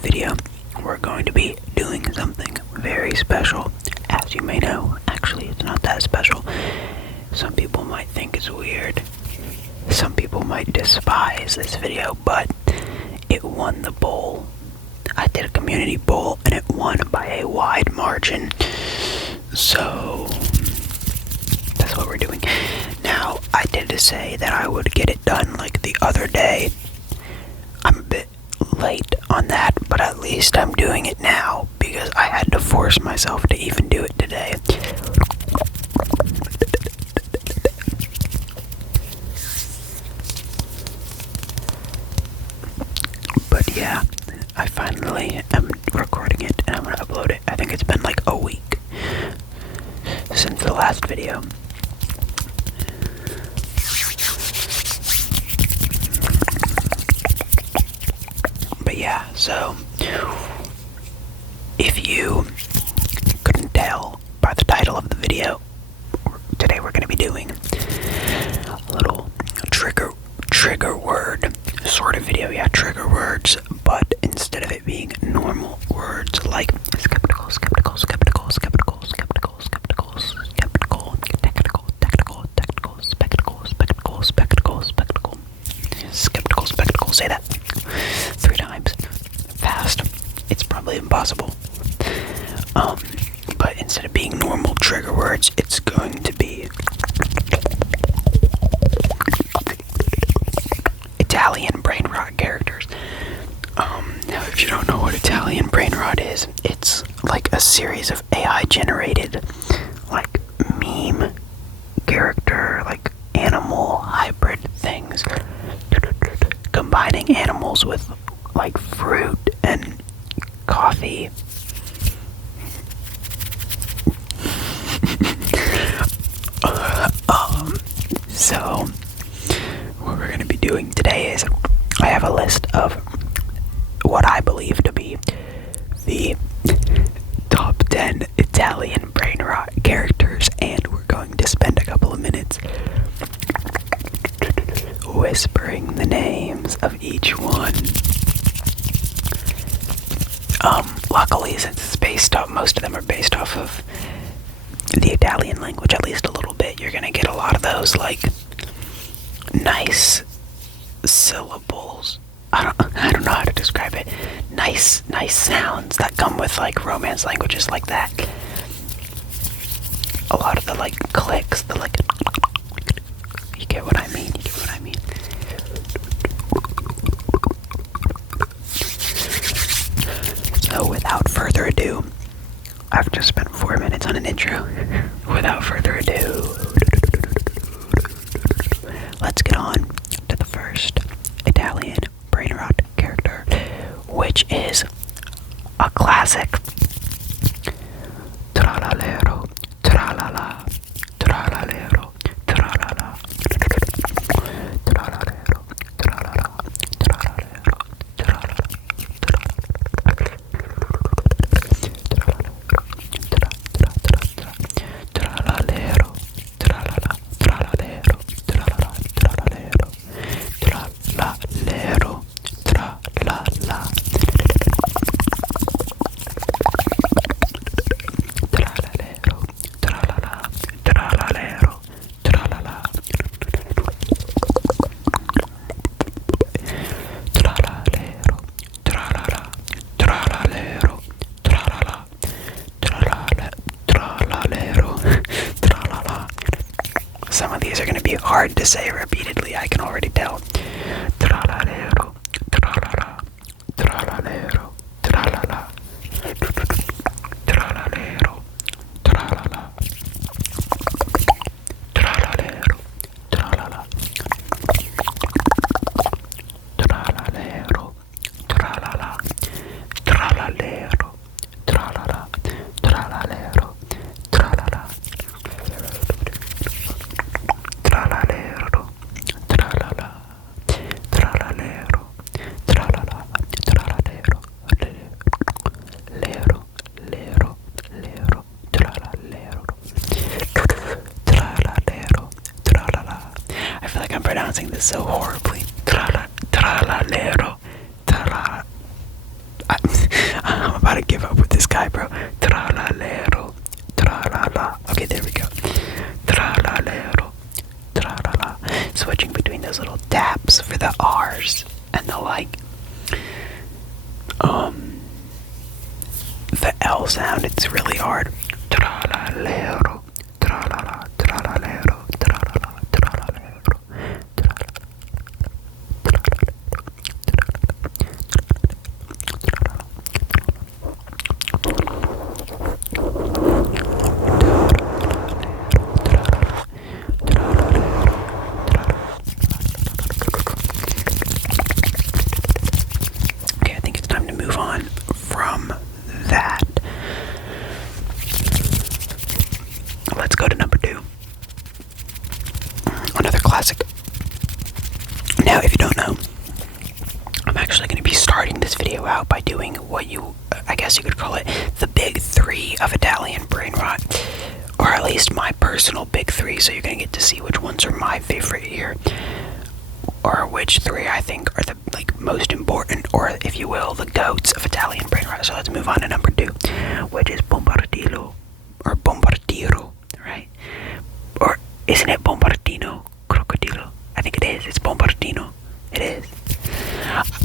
video, we're going to be doing something very special. As you may know, actually it's not that special. Some people might think it's weird. Some people might despise this video, but it won the bowl. I did a community bowl and it won by a wide margin. So that's what we're doing. Now, I did say that I would get it done like the other day. I'm a bit late on that, but at least I'm doing it now because I had to force myself to even do it today. But yeah, I finally am recording it and I'm gonna upload it. I think it's been like a week since the last video. But yeah, so if you couldn't tell by the title of the video, today we're going to be doing a little trigger word sort of video. Yeah, trigger words, but instead of it being normal words like skeptical, technical, spectacle, say that 3 times fast. It's probably impossible. But instead of being normal trigger words, it's going to be Italian brainrot characters. Now if you don't know what Italian brainrot is, it's like a series of AI generated like meme character, like animal hybrid things, combining animals with like fruit and coffee. So what we're going to be doing today is I have a list of what I believe to be the top 10 Italian brainrot characters, and we're going to spend a couple of minutes whispering the names of each one. Luckily, since it's based off, most of them are based off of the Italian language, at least a little bit. You're gonna get a lot of those, like, nice syllables. I don't know how to describe it. Nice sounds that come with, like, Romance languages like that. A lot of the, like, clicks, the, like, you get what I mean, So without further ado, I've just spent 4 minutes on an intro. Without further ado, let's get on to the first Italian brainrot character, which is a classic. Tralalero, tralala, tralalero, tralala, tralalero, tralala, tralalero, tralala. Some of these are going to be hard to say repeatedly, I can already tell. Tralalero, tralala, tralalero, tralala, tralalero, tralala, tralalero, tralala, tralalero, tralala, tralalero, tralala, tralalero, tralala. Tralalero, tralala, tralalero, tralala, tralalero, lero, lero, lero, tralalero, tralalero, tralala. I feel like I'm pronouncing this so horribly. Tralalero, tralala. I'm about to give up with this guy, bro. Tralalero, tralala. Okay, there we go. Tralalero, tralala. Switching between those little taps for the R's and the the L sound. It's really hard. Tralalero, tralala, tralalero, tralala, tralalero, Okay, I think it's time to move on from that. Let's go to number 2. Another classic. Now, if you don't know, I'm actually going to be starting this video out by doing what I guess you could call it, the big 3 of Italian brain rot. Or at least my personal big 3, so you're going to get to see which ones are my favorite here. Or which 3 I think are the most important, or if you will, the goats of Italian brain rot. So let's move on to number 2, which is Bombardino, or Bombardiro, right? Or isn't it Bombardino? Crocodilo? I think it is. It's Bombardino. It is.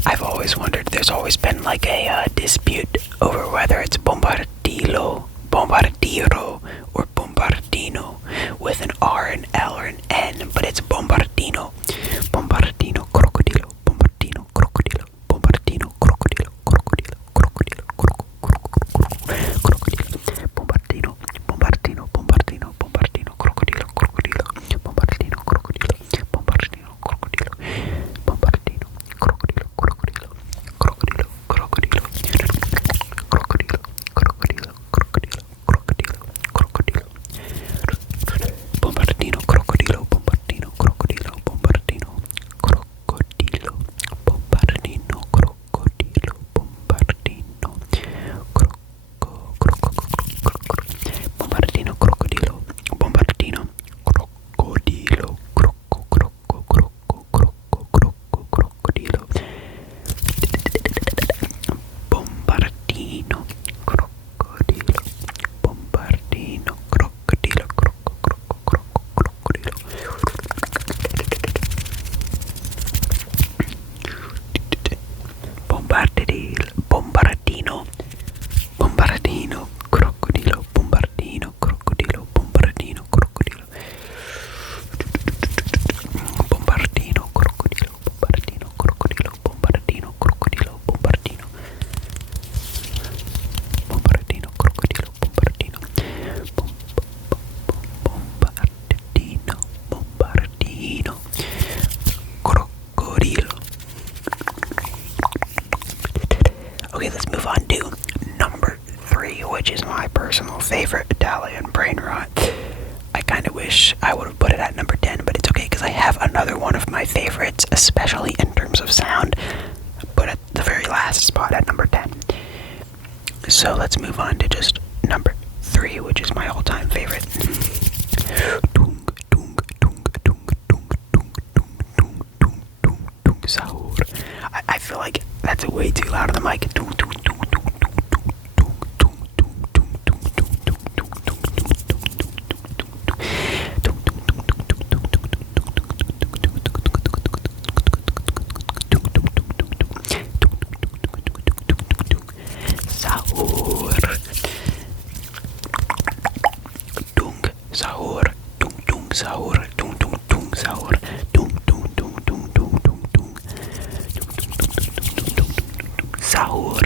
I've always wondered, there's always been a dispute over whether it's Bombardilo, Bombardiro, or Bombardino, with an R, an L, or an N, but it's Bombardino. Bombardino, crocodilo, Bombardino, crocodilo, Bombardino, crocodilo, crocodilo, crocodilo, crocodilo, Bombardino, Bombardino, Bombardino, Bombardino, crocodilo, crocodilo, Bombardino, crocodilo, Bombardino, crocodilo, Bombardino, crocodilo, crocodilo, crocodilo, crocodilo, crocodilo, crocodilo, crocodilo, crocodilo, crocodilo, Bombardino, crocodilo, Bombardino, crocodilo, Bombardino, crocodilo, Bombardino, crocodilo, Bombardino, Bombardino, crocodilo, Bombardino, crocodilo, crocodilo, Bombardino, crocodilo, Bombardino, crocodilo, crocodilo, Bombardino, Bombardino, crocodilo, Bombardino, crocodilo, Bombardino, crocodilo, Bombardino, crocodilo, Bombardino, crocodilo, Bombardino, crocodilo, Bombardino, Bombardino, crocodilo, Bombardino, Bombardino, Bombardino, crocodilo. Okay, let's move on to number 3, which is my personal favorite Italian brain rot. I kind of wish I would have put it at number 10, but it's okay because I have another one of my favorites, especially in terms of sound, but at the very last spot at number 10. So let's move on to just number 3, which is my all-time favorite. Zahor. I feel like that's way too loud on the mic. Zahor, Zahor, Zahor, Zahor, Zahor.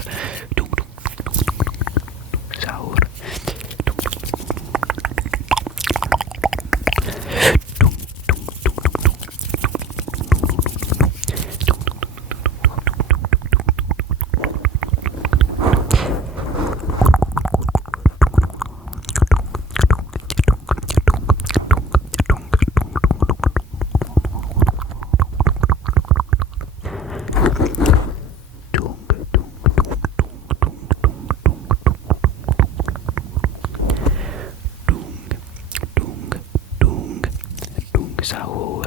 Zahor.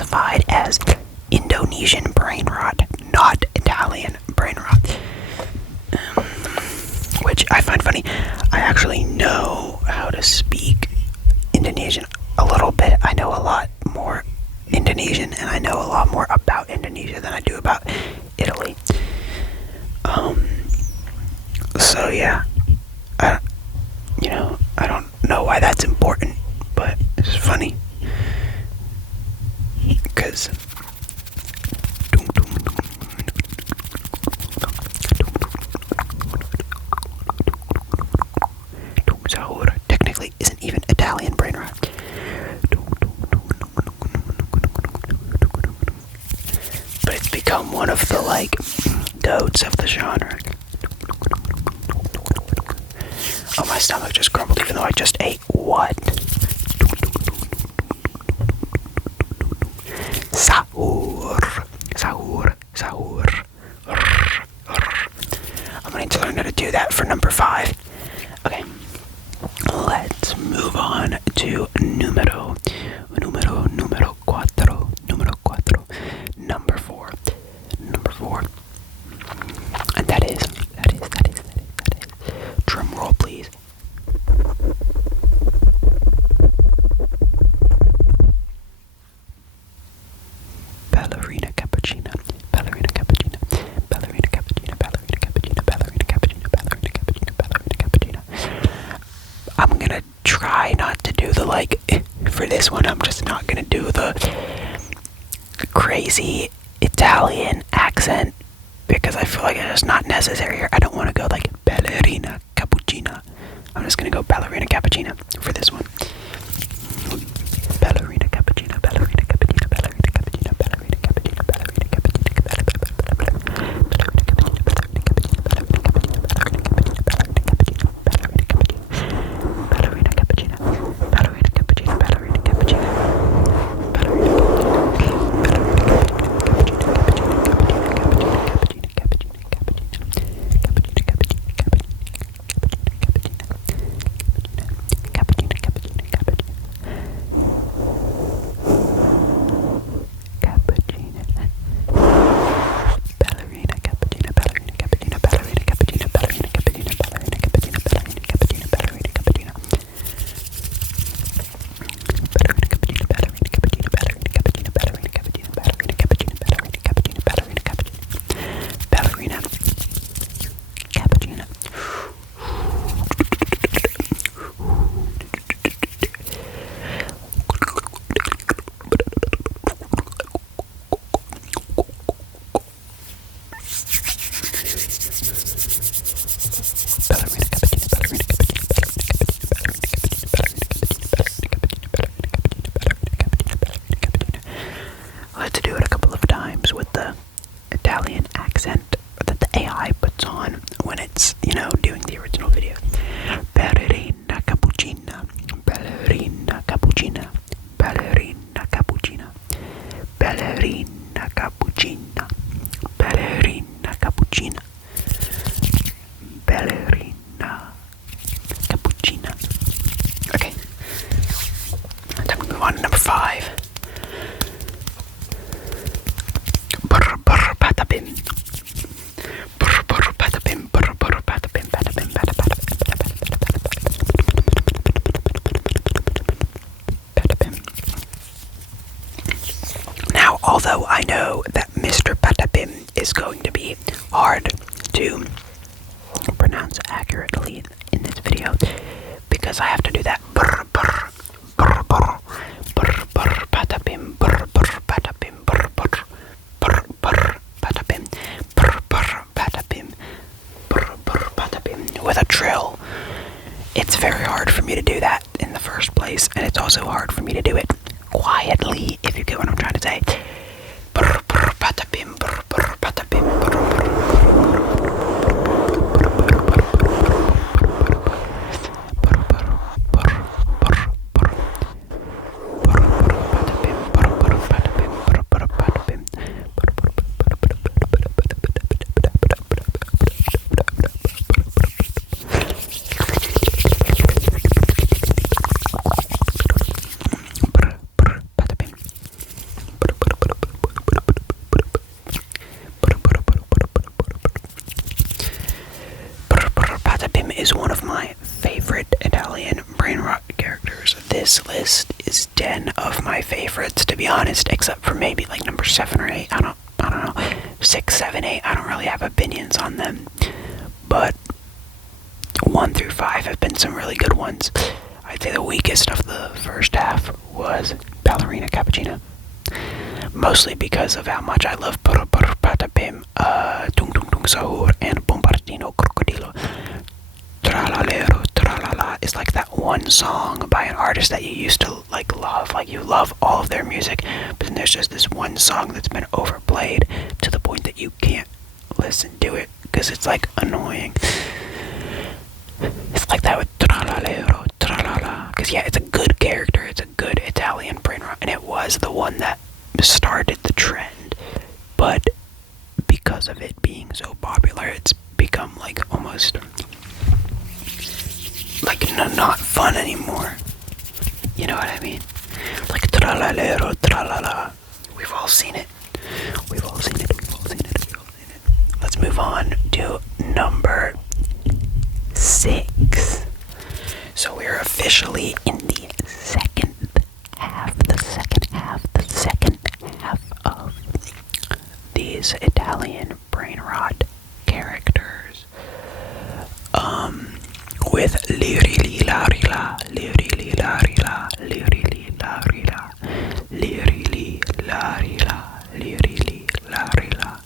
classified as Indonesian brain rot, not Italian brain rot. Which I find funny. I actually know how to speak Indonesian a little bit. I know a lot more Indonesian, and I know a lot more about Indonesia than I do about Italy. So yeah, I don't know why that's important, but it's funny, because Zahor technically isn't even Italian brain rot. But it's become one of the goats of the genre. Oh, my stomach just grumbled even though I just ate what? Zahor. I'm going to learn how to do that for number 5. Okay. Let's move on to numero 4. Number 4. And that is drum roll, please. Ballerina Cappuccina. I'm gonna try not to do for this one, I'm just not gonna do the crazy Italian accent because I feel like it's just not necessary here. I don't want to go ballerina cappuccina. I'm just gonna go ballerina cappuccina for this one. Ballerina cappuccina, ballerina cappuccina, ballerina cappuccina, ballerina cappuccina, ballerina cappuccina, Let's do it a couple of times with the Italian accent that the AI puts on when it's, doing the original video. Ballerina cappuccina, ballerina cappuccina, ballerina cappuccina, ballerina cappuccina, ballerina cappuccina, ballerina cappuccina. Okay, time to move on to number 5. Patapim. Patapim. Now, although I know that Mr. Patapim is going to be hard to pronounce accurately in this video, because I have to do that patapim, patapim, patapim with a trill. It's very hard for me to do that in the first place, and it's also hard for me to do it quietly, if you get what I'm trying to say. Patapim, patapim, name is one of my favorite Italian brainrot characters. This list is 10 of my favorites, to be honest, except for maybe like number 7 or 8. I don't know. 6, 7, 8. I don't really have opinions on them. But 1 through 5 have been some really good ones. I'd say the weakest of the first half was Ballerina Cappuccina. Mostly because of how much I love Patapim, Tung Tung Tung Zahor, and Bombardino Crocodilo. Tralalero, tralala is like that one song by an artist that you used to like love. Like you love all of their music, but then there's just this one song that's been overplayed to the point that you can't listen to it because it's like annoying. It's like that with Tralalero, tralala. Because yeah, it's a good character, it's a good Italian brainrot, and it was the one that started the trend, but because of it being so popular, it's become like almost like not fun anymore. You know what I mean? Like tralalero, tralala. We've all seen it. We've all seen it. Let's move on to number 6. So we're officially in the second half of these Italian brainrot characters. With Lirili Larila, Lirili Larila, Lirili Larila, Lirili Larila, Lirili Larila,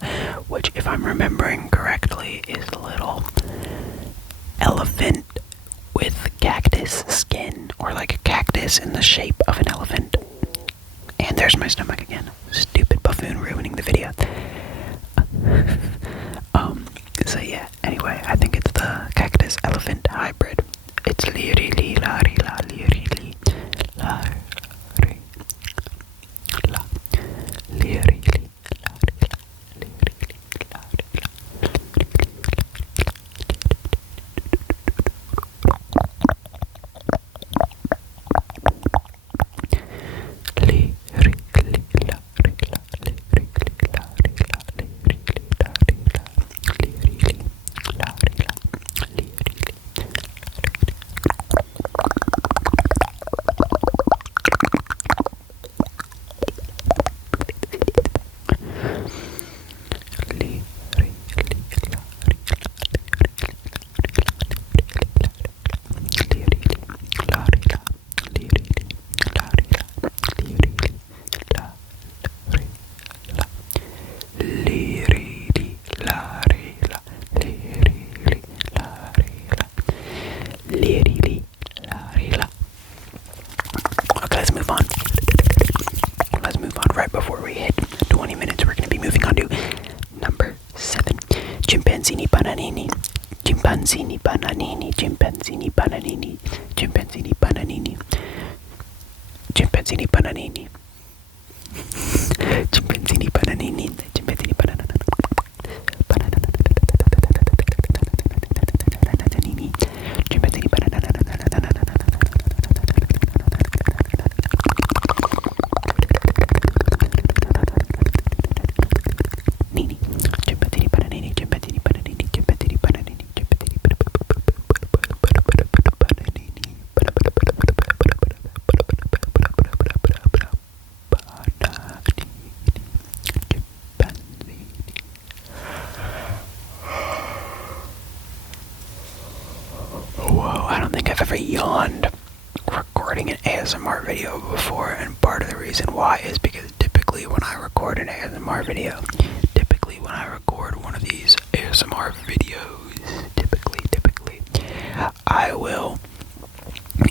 which, if I'm remembering correctly, is a little elephant with cactus skin, or like a cactus in the shape of an elephant. And there's my stomach again. Stupid buffoon ruining the video. So yeah, anyway, I think it's the cactus elephant hybrid. It's Lirili Larila, Lirili Larila, Lirili Larila, Lirili Larila. Right before we hit 20 minutes, we're going to be moving on to number 7. Chimpanzini Bananini. Chimpanzini Bananini. Chimpanzini Bananini. Chimpanzini Bananini. Chimpanzini Bananini. Chimpanzini Bananini. Chimpanzini Bananini. Chimpanzini Bananini. Yawned recording an ASMR video before, and part of the reason why is because typically when I record an ASMR video, when I record one of these ASMR videos, typically,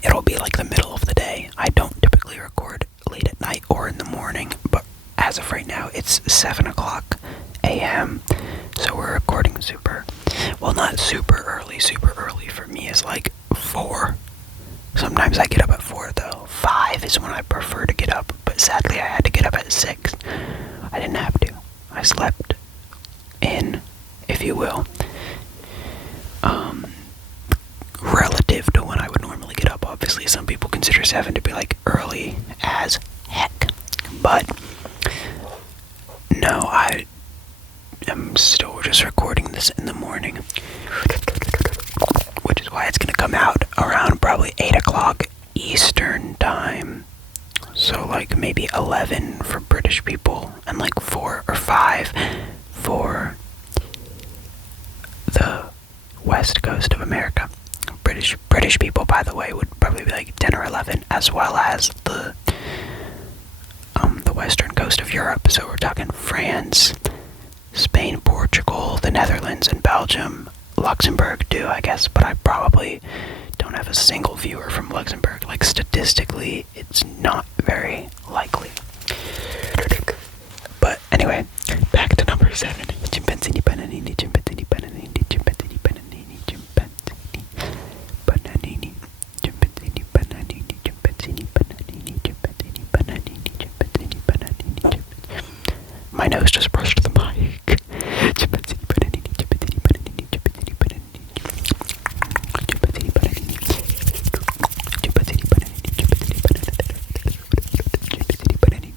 it'll be like the middle of the day. I don't typically record late at night or in the morning, but as of right now, it's 7 o'clock a.m., so we're recording not super early. Super early for me is like 4. Sometimes I get up at 4 though. 5 is when I prefer to get up, but sadly I had to get up at 6. I didn't have to. I slept in, if you will, relative to when I would normally get up. Obviously some people consider 7 to be like early as heck, but no, I am still just recording this in the morning, which is why it's gonna come out around probably 8 o'clock Eastern time. So like maybe 11 for British people and like 4 or 5 for the West Coast of America. British people, by the way, would probably be like 10 or 11, as well as the western coast of Europe. So we're talking France, Spain, Portugal, the Netherlands, and Belgium. Luxembourg too, I guess, but I probably don't have a single viewer from Luxembourg. Like, statistically, it's not very likely. But anyway, back to number 7. Chimpanzini bananini, chimpanzini bananini, chimpanzini bananini, chimpanzini bananini, chimpanzini bananini, chimpanzini bananini, chimpanzini bananini, chimpanzini bananini. My nose just brushed the mic. Chimpanzini bananini, chimpanzini bananini, chimpanzini bananini, chimpanzini bananini, chimpanzini bananini, chimpanzini bananini,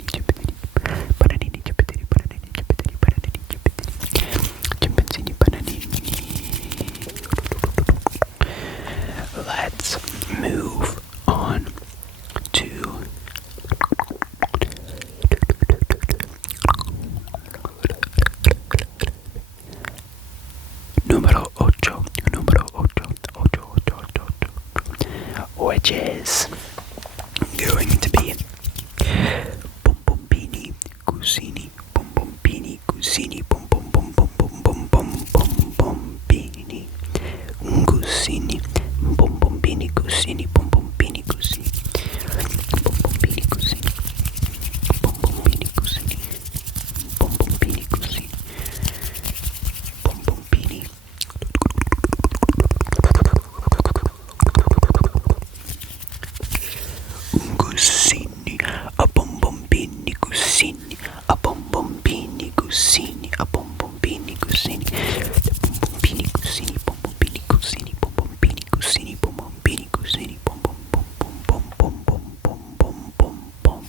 chimpanzini bananini, chimpanzini bananini, chimpanzini bananini. Let's move on to numero 8, which is going to be Bombardini, Cucini, Bombardini, Cucini, Bombardini, Cucini, Bombardini, Cucini, Bombardini, Cucini, Bombardini, Cucini, Bombardini, Cucini, Bombardini, Cucini, Bombardini. Cucini, a bombombini cucini, a bombombini cucini, a bombombini cucini, bombombini cucini, bombombini cucini, bombombini cucini, bombombini cucini, bom bom bom bom bom bom bom bom bom bom.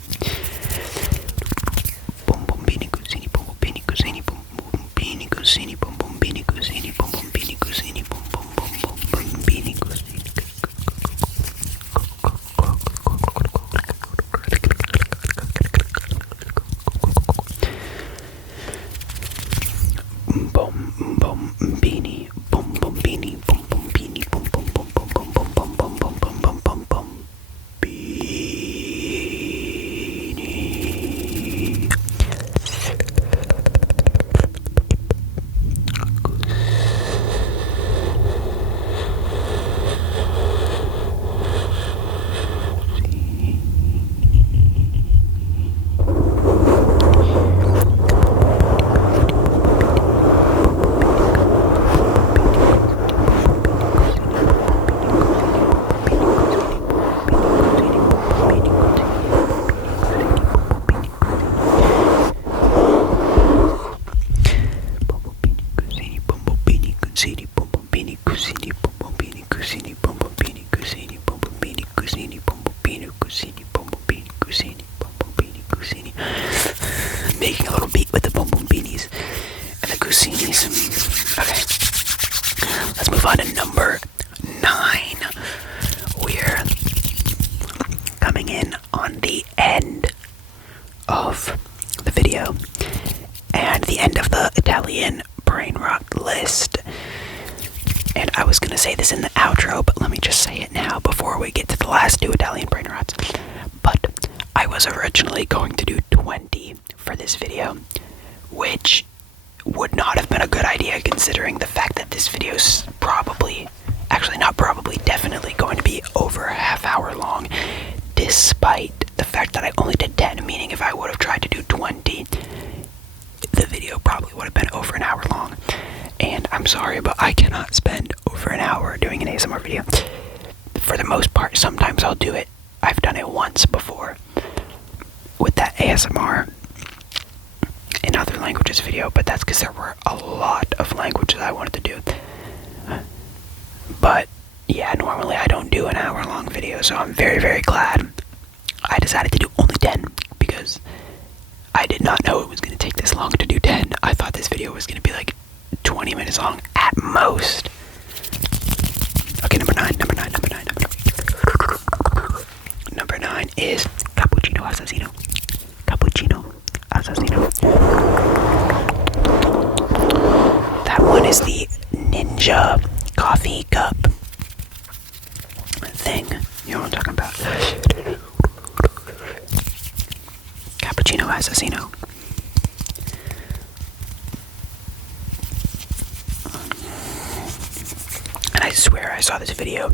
Bombombini cucini, bombombini cucini, bombombini cucini, bombombini cucini, bombombini cucini, bom bom bom bom bombini cucini. Bombini, bombombini, bombombini, bom bom bom bom bom bom bom bom bom bom bom bom bombini. Making a little beat with the bombombinis and the cucinis. Okay, let's move on to number 9. We're coming in on the end of the video and the end of the Italian brainrot list. And I was gonna say this in the outro, but let me just say it now before we get to the last 2 Italian brainrots. But I was originally going to do 20 for this video, which would not have been a good idea considering the fact that this video is definitely going to be over a half hour long, despite the fact that I only did 10, meaning if I would have tried to do 20, the video probably would have been over an hour long. And I'm sorry, but I cannot spend over an hour doing an ASMR video. For the most part, sometimes I'll do it. I've done it once before with that ASMR in other languages video, but that's because there were a lot of languages I wanted to do. But yeah, normally I don't do an hour-long video, so I'm very, very glad I decided to do only 10 because I did not know it was going to take this long to do 10. I thought this video was going to be like 20 minutes long at most. Okay, number 9. Number nine is Cappuccino Asino. Cappuccino Asino. That one is the ninja coffee cup thing. You know what I'm talking about? Cappuccino Asino. And I swear I saw this video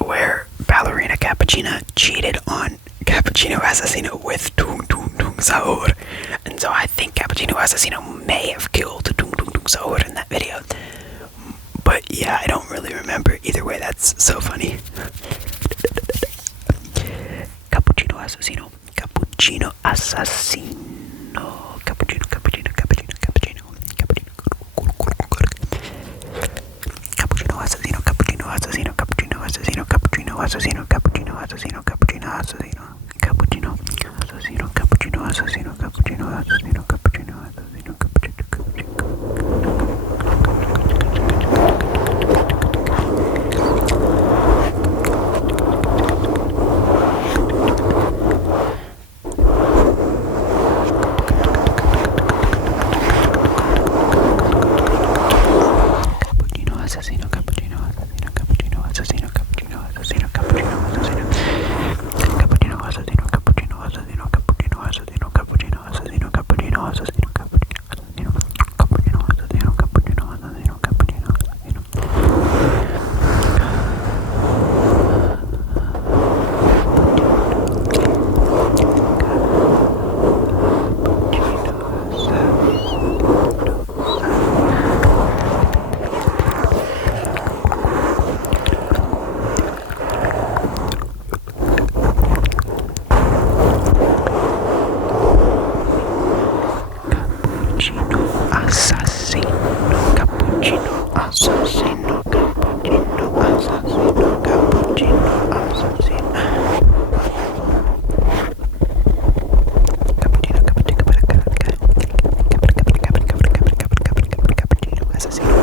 where Ballerina Capuccina cheated on Cappuccino Asino with Zahor. And so I think Cappuccino Asino may have killed Zahor in that video. But yeah, I don't really remember. Either way, that's so funny. Cappuccino Asino. Cappuccino Assassino. Cappuccino. Cappuccino Assassino. Cappuccino Assassino. Cappuccino Assassino. Cappuccino Assassino. Cappuccino Assassino. Cappuccino Assassino. Cappuccino Assassino. Cappuccino Assassino. Cappuccino Assassino. Cappuccino Assassino. Cappuccino Assassino.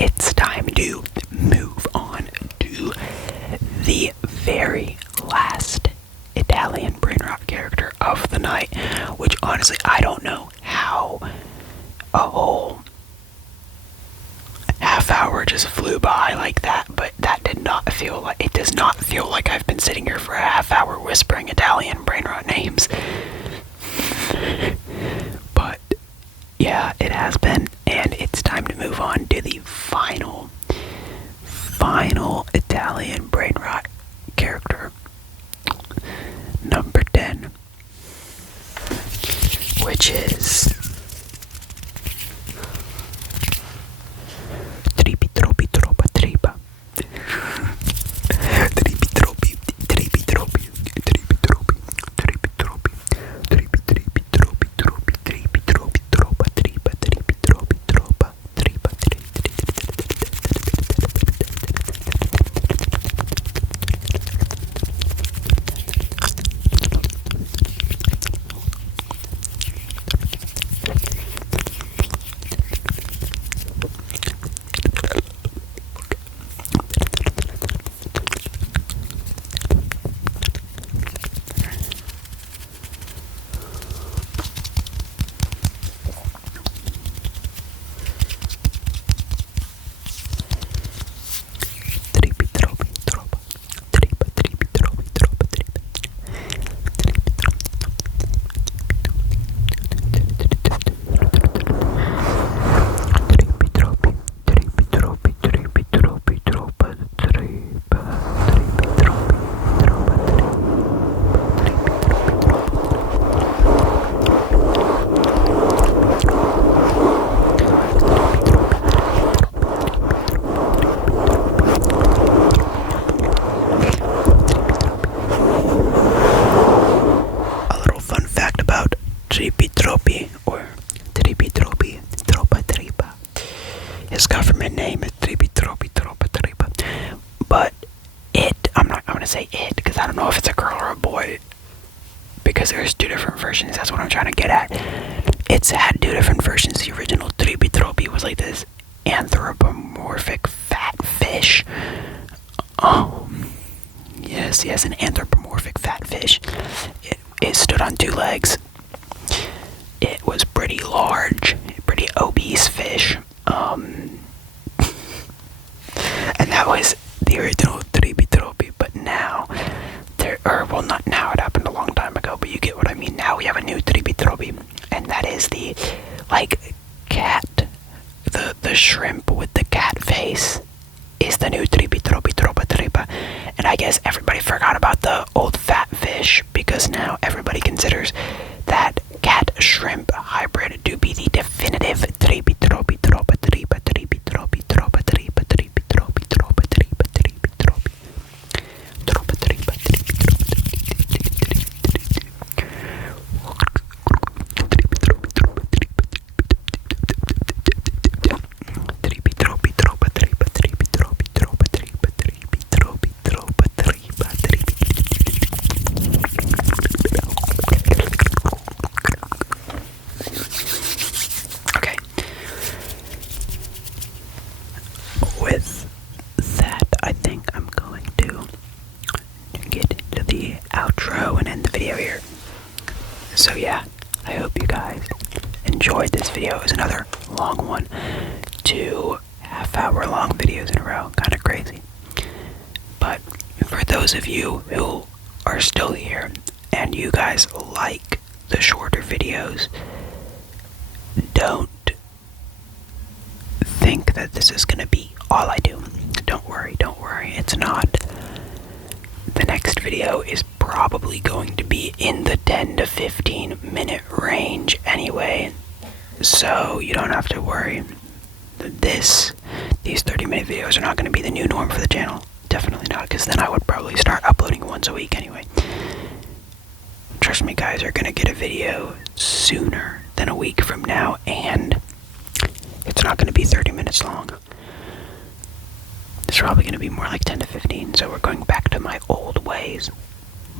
It's time to move on to the very last Italian brainrot character of the night, which honestly I don't know how a whole half hour just flew by like that, but that did not feel like, it does not feel like I've been sitting here for a half hour whispering Italian brainrot names. But yeah, it has been, and it's time to move on to the final Italian brainrot character, number 10, which is Tripi Tropi Tropa Tripa. Tripi Tropi Tripi Tropi Tripi Tropi Tripi Tropi Tripi Tripi Tropi Tropi Tripi Tropi Tropa Tripa Tripi Tropi Tropa Tripa His government name is Tripi Tropi Tropa Tripa. But it, I'm not going to say it because I don't know if it's a girl or a boy. because there's two different versions. That's what I'm trying to get at. It's had two different versions. The original Tripi Tropi was like this anthropomorphic fat fish. Yes, an anthropomorphic fat fish. It stood on two legs. It was pretty large, pretty obese fish. And that was the original Tripi Tropi. But now, not now, it happened a long time ago, but you get what I mean. Now we have a new Tripi Tropi, and that is the, cat, the shrimp with the cat face is the new Tripi Tropi Tropa Tripa. And I guess everybody forgot about the old fat fish, because now everybody considers that cat shrimp hybrid to be the definitive Tripi Tropi Tropa Tripa Tripi Tropi Tropa Tripa Tripi Tropi Tropa Tripa Tripi Tropi Tropa Tripa Tripi Tropa Tripi Tropi Tropa Tripa Tripi Tropi Tropa Tripa Tripi Tropi Tropa Tripa Tripi. Okay. With that, I think I'm going to get into the outro and end the video here. So yeah, I hope you guys enjoyed this video. It was another long one. 2 half-hour-long videos in a row. Kind of crazy. But for those of you who are still here and you guys like the shorter videos, don't think that this is going to be all I do. Don't worry, it's not. The next video is probably going to be in the 10 to 15 minute range anyway, so you don't have to worry. These 30-minute videos are not going to be the new norm for the channel. Definitely not, because then I would probably start uploading once a week anyway. Trust me, guys, are going to get a video sooner than a week from now, and it's not going to be 30 minutes long. It's probably going to be more like 10 to 15, so we're going back to my old ways.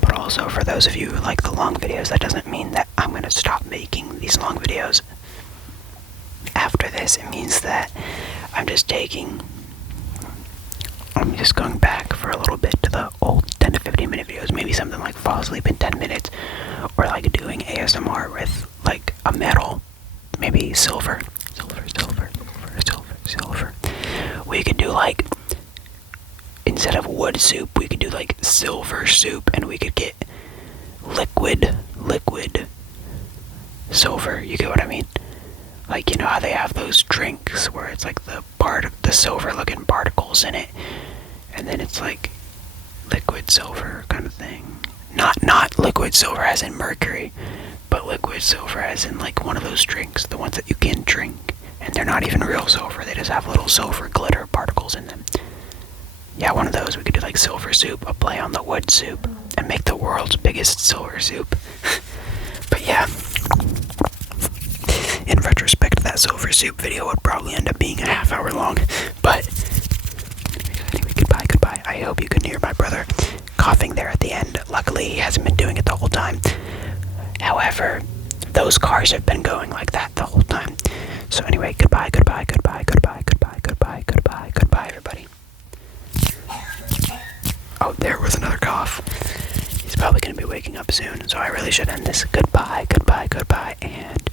But also, for those of you who like the long videos, that doesn't mean that I'm going to stop making these long videos. After this, it means that I'm just going back for a little bit to the old 10 to 15 minute videos. Maybe something like fall asleep in 10 minutes, or like doing ASMR with like a metal, maybe silver. We could do like, instead of wood soup, we could do like silver soup, and we could get liquid silver. You get what I mean? Like, you know how they have those drinks where it's like the silver looking particles in it, and then it's like liquid silver kind of thing. Not liquid silver as in mercury, but liquid silver as in like one of those drinks, the ones that you can drink, and they're not even real silver, they just have little silver glitter particles in them. Yeah, one of those. We could do like silver soup, a play on the wood soup, and make the world's biggest silver soup. But yeah, in retrospect, that silver soup video would probably end up being a half-hour long. But anyway, goodbye. I hope you can hear my brother coughing there at the end. Luckily, he hasn't been doing it the whole time. However, those cars have been going like that the whole time. So anyway, goodbye, everybody. Oh, there was another cough. He's probably going to be waking up soon, so I really should end this. Goodbye, and